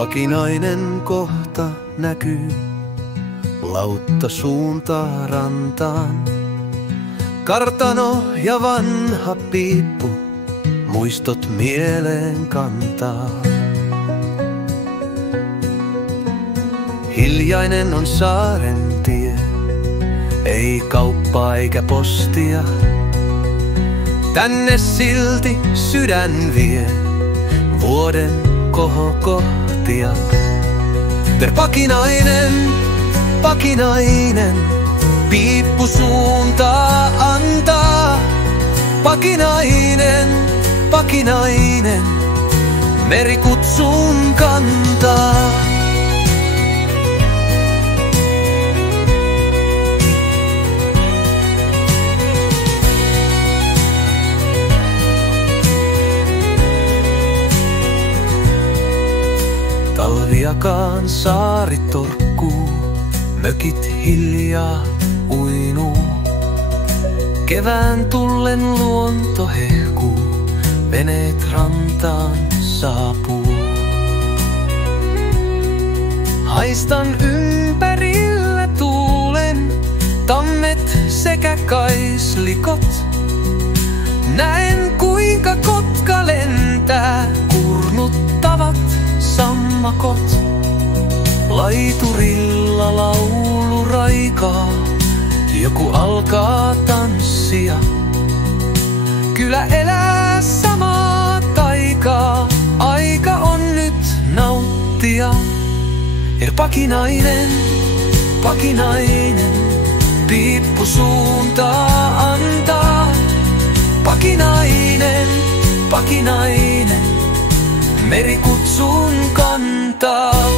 Vakinainen kohta näkyy, lautta suuntaa rantaan. Kartano ja vanha piippu, muistot mieleen kantaa. Hiljainen on saaren tie, ei kauppaa eikä postia. Tänne silti sydän vie vuoden kohokohtia. Pakinainen, piippu suuntaa antaa. Pakinainen, merikutsun kantaa. Talviakaan saari torkkuu, mökit hiljaa uinuu. Kevään tullen luonto hehkuu, veneet rantaan saapuu. Haistan ympärillä tuulen, tammet sekä kaislikot. Näen kuinka kotka lentää, kurnuttavat sammakot. Laiturilla laulu raikaa, joku alkaa tanssia. Kylä elää samaa taikaa, aika on nyt nauttia. Pakinainen, piippu suuntaa antaa. Pakinainen, merikutsun kantaa.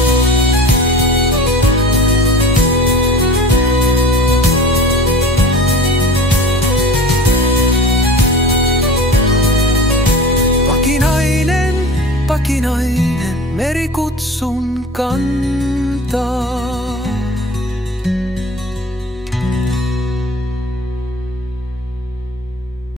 Pakinainen, merikutsun kantaa.